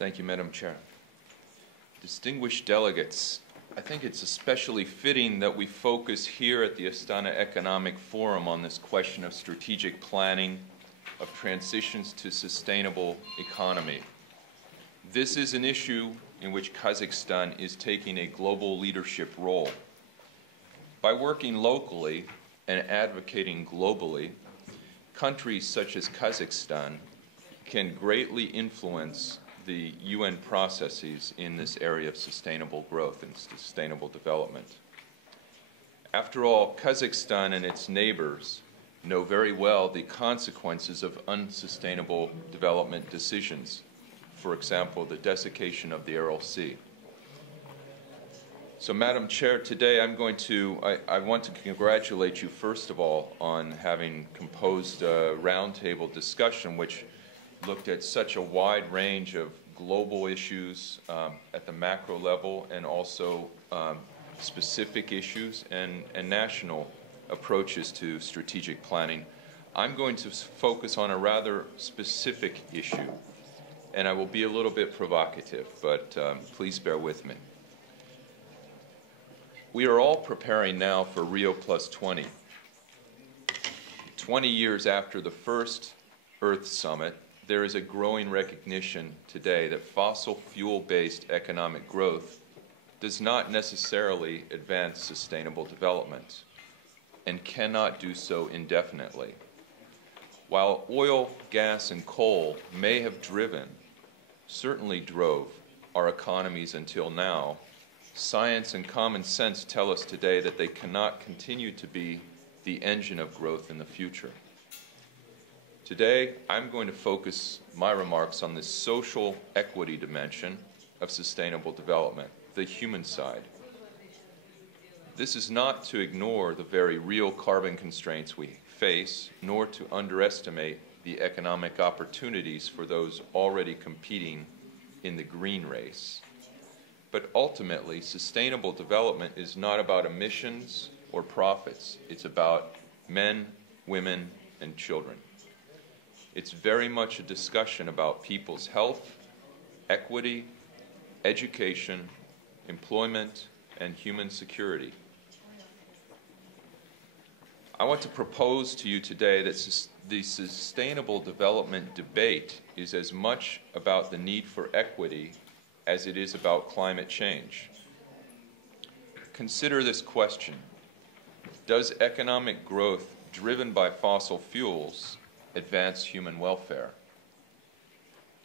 Thank you, Madam Chair. Distinguished delegates, I think it's especially fitting that we focus here at the Astana Economic Forum on this question of strategic planning, of transitions to sustainable economy. This is an issue in which Kazakhstan is taking a global leadership role. By working locally and advocating globally, countries such as Kazakhstan can greatly influence the UN processes in this area of sustainable growth and sustainable development. After all, Kazakhstan and its neighbors know very well the consequences of unsustainable development decisions. For example, the desiccation of the Aral Sea. So, Madam Chair, today I want to congratulate you, first of all, on having composed a roundtable discussion which looked at such a wide range of global issues at the macro level and also specific issues and national approaches to strategic planning. I'm going to focus on a rather specific issue, and I will be a little bit provocative, but please bear with me. We are all preparing now for Rio +20. 20 years after the first Earth Summit, there is a growing recognition today that fossil fuel-based economic growth does not necessarily advance sustainable development and cannot do so indefinitely. While oil, gas, and coal may have certainly drove our economies until now, science and common sense tell us today that they cannot continue to be the engine of growth in the future. Today, I'm going to focus my remarks on the social equity dimension of sustainable development, the human side. This is not to ignore the very real carbon constraints we face, nor to underestimate the economic opportunities for those already competing in the green race. But ultimately, sustainable development is not about emissions or profits. It's about men, women, and children. It's very much a discussion about people's health, equity, education, employment, and human security. I want to propose to you today that the sustainable development debate is as much about the need for equity as it is about climate change. Consider this question: does economic growth driven by fossil fuels advance human welfare?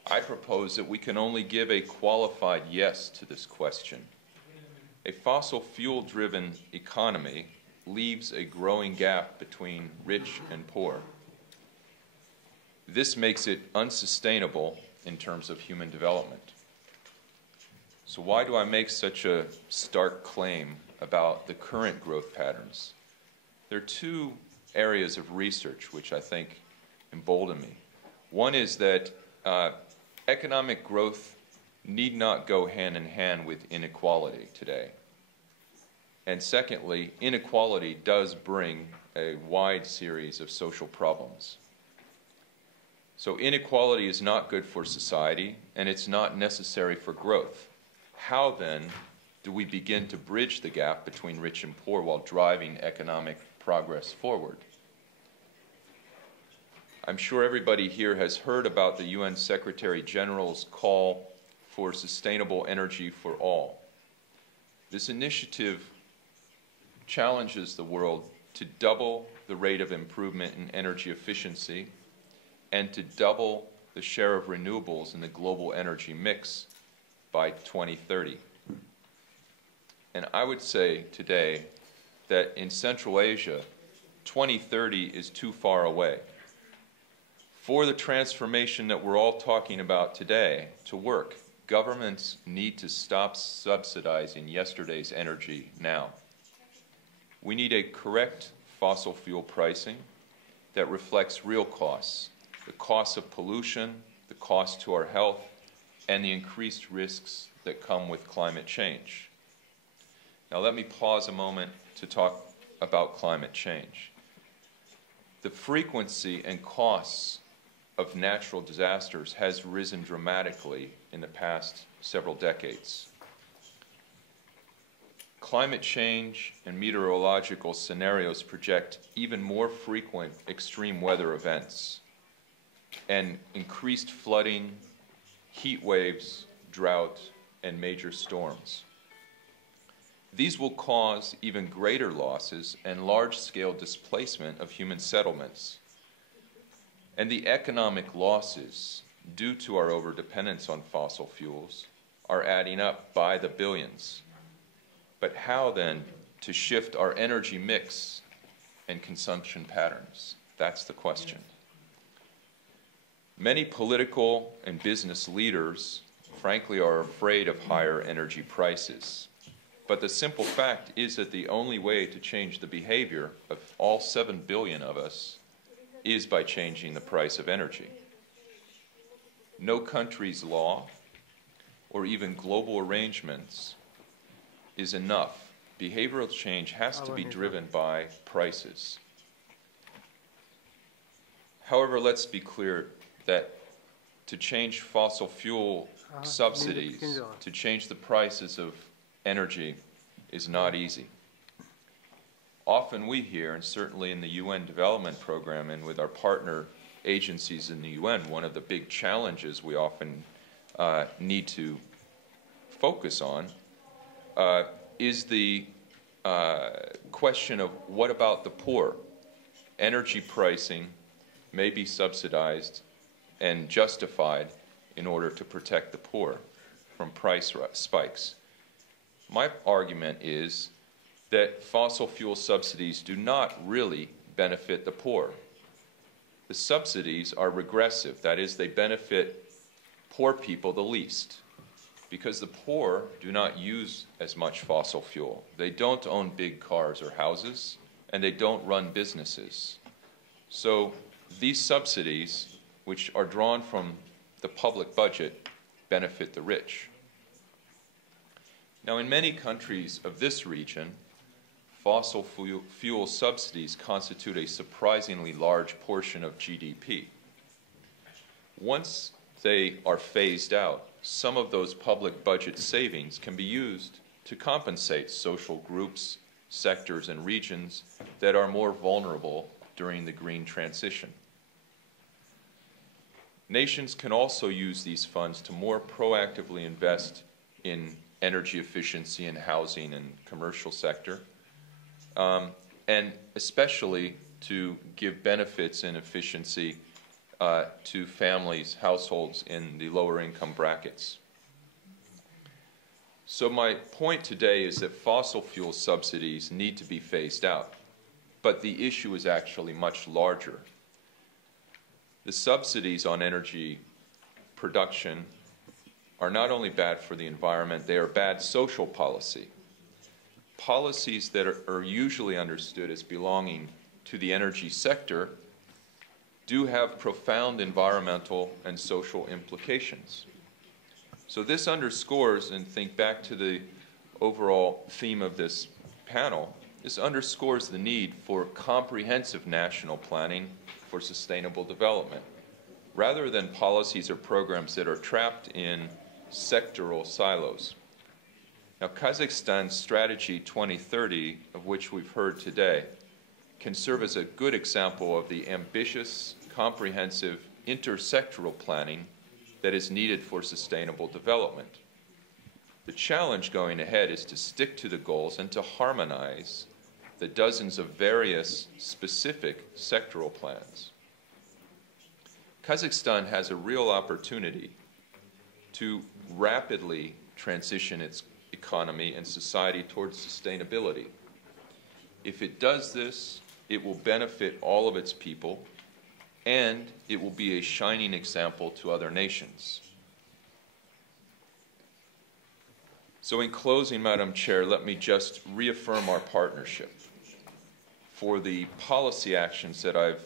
I propose that we can only give a qualified yes to this question. A fossil fuel-driven economy leaves a growing gap between rich and poor. This makes it unsustainable in terms of human development. So why do I make such a stark claim about the current growth patterns? There are two areas of research which I think embolden me. One is that economic growth need not go hand in hand with inequality today. And secondly, inequality does bring a wide series of social problems. So inequality is not good for society, and it's not necessary for growth. How then do we begin to bridge the gap between rich and poor while driving economic progress forward? I'm sure everybody here has heard about the UN Secretary General's call for sustainable energy for all. This initiative challenges the world to double the rate of improvement in energy efficiency and to double the share of renewables in the global energy mix by 2030. And I would say today that in Central Asia, 2030 is too far away. For the transformation that we're all talking about today to work, governments need to stop subsidizing yesterday's energy now. We need a correct fossil fuel pricing that reflects real costs, the costs of pollution, the cost to our health, and the increased risks that come with climate change. Now let me pause a moment to talk about climate change. The frequency and costs of natural disasters has risen dramatically in the past several decades. Climate change and meteorological scenarios project even more frequent extreme weather events and increased flooding, heat waves, drought, and major storms. These will cause even greater losses and large-scale displacement of human settlements. And the economic losses due to our overdependence on fossil fuels are adding up by the billions. But how then to shift our energy mix and consumption patterns? That's the question. Many political and business leaders, frankly, are afraid of higher energy prices. But the simple fact is that the only way to change the behavior of all 7 billion of us is by changing the price of energy. No country's law or even global arrangements is enough. Behavioral change has to be driven by prices. However, let's be clear that to change fossil fuel subsidies, to change the prices of energy is not easy. Often we hear, and certainly in the UN Development Program and with our partner agencies in the UN, one of the big challenges we often need to focus on is the question of what about the poor? Energy pricing may be subsidized and justified in order to protect the poor from price spikes. My argument is that fossil fuel subsidies do not really benefit the poor. The subsidies are regressive, that is, they benefit poor people the least, because the poor do not use as much fossil fuel. They don't own big cars or houses, and they don't run businesses. So these subsidies, which are drawn from the public budget, benefit the rich. Now, in many countries of this region, fossil fuel subsidies constitute a surprisingly large portion of GDP. Once they are phased out, some of those public budget savings can be used to compensate social groups, sectors, and regions that are more vulnerable during the green transition. Nations can also use these funds to more proactively invest in energy efficiency in housing and commercial sector, and especially to give benefits and efficiency to families, households in the lower income brackets. So my point today is that fossil fuel subsidies need to be phased out, but the issue is actually much larger. The subsidies on energy production are not only bad for the environment, they are bad social policy. Policies that are usually understood as belonging to the energy sector do have profound environmental and social implications. So this underscores, and think back to the overall theme of this panel, this underscores the need for comprehensive national planning for sustainable development, rather than policies or programs that are trapped in sectoral silos. Now, Kazakhstan's Strategy 2030, of which we've heard today, can serve as a good example of the ambitious, comprehensive, intersectoral planning that is needed for sustainable development. The challenge going ahead is to stick to the goals and to harmonize the dozens of various specific sectoral plans. Kazakhstan has a real opportunity to rapidly transition its economy and society towards sustainability. If it does this, it will benefit all of its people, and it will be a shining example to other nations. So in closing, Madam Chair, let me just reaffirm our partnership for the policy actions that I've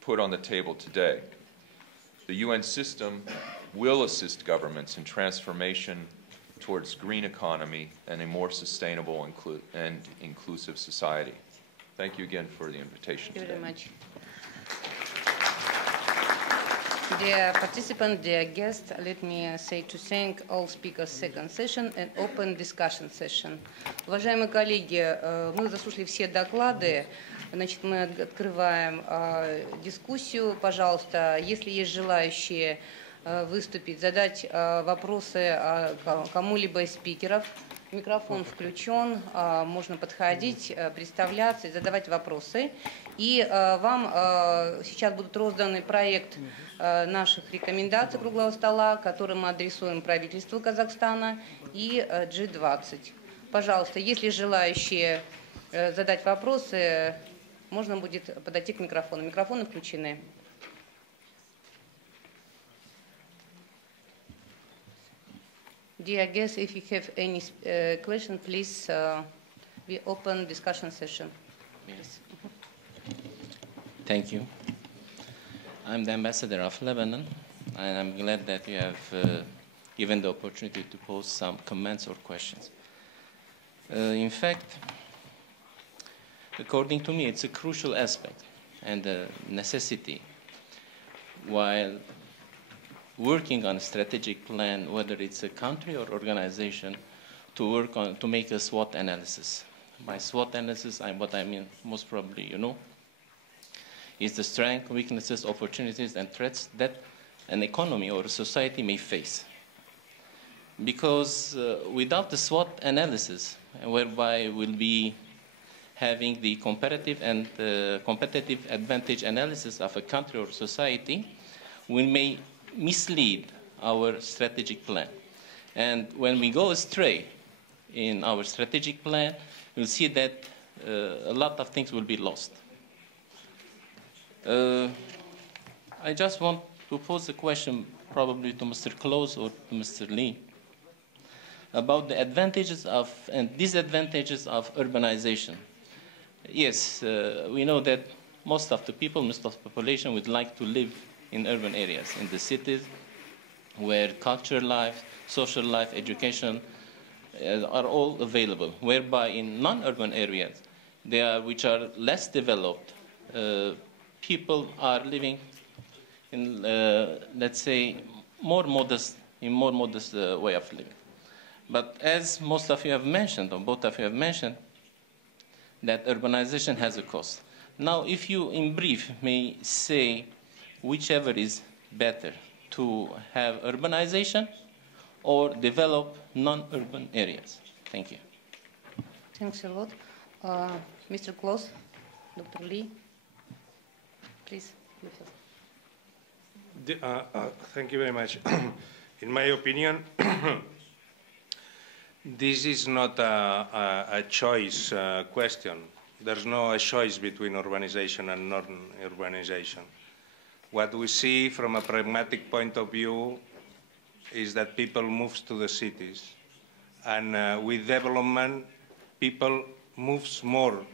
put on the table today. The UN system will assist governments in transformation towards green economy and a more sustainable and inclusive society. Thank you again for the invitation today. Thank you very much. Dear participant, dear guest, let me say to thank all speakers second session and open discussion session. Уважаемые коллеги, мы заслушали все доклады. Значит, мы открываем дискуссию. Пожалуйста, если есть желающие выступить, задать вопросы кому-либо из спикеров, микрофон включен, можно подходить, представляться и задавать вопросы. И вам сейчас будут розданы проект наших рекомендаций круглого стола, который мы адресуем правительству Казахстана и G20. Пожалуйста, если желающие задать вопросы, можно будет подойти к микрофону. Микрофоны включены. Dear guests, if you have any question, please, we open discussion session. Yes. Thank you. I'm the ambassador of Lebanon, and I'm glad that you have given the opportunity to pose some comments or questions. In fact, according to me, it's a crucial aspect and a necessity while working on a strategic plan, whether it's a country or organization, to make a SWOT analysis. By SWOT analysis, what I mean, most probably you know, is the strengths, weaknesses, opportunities, and threats that an economy or a society may face. Because without the SWOT analysis, whereby we'll be having the comparative and competitive advantage analysis of a country or society, we may mislead our strategic plan. And when we go astray in our strategic plan, we'll see that a lot of things will be lost. I just want to pose a question probably to Mr. Close or to Mr. Lee about the advantages of and disadvantages of urbanization. Yes, we know that most of the people, most of the population would like to live in urban areas, in the cities, where culture life, social life, education are all available, whereby in non-urban areas, which are less developed, people are living in, let's say, more modest way of living. But as most of you have mentioned, or both of you have mentioned, that urbanization has a cost. Now, if you, in brief, may say whichever is better, to have urbanization or develop non-urban areas. Thank you. Thanks a lot. Mr. Close, Dr. Lee, please. Thank you very much. In my opinion, this is not a choice question. There's no choice between urbanization and non-urbanization. What we see from a pragmatic point of view is that people move to the cities. And with development, people move more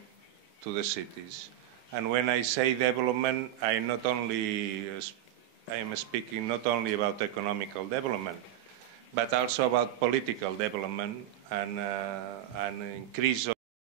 to the cities. And when I say development, I am speaking not only about economical development, but also about political development and increase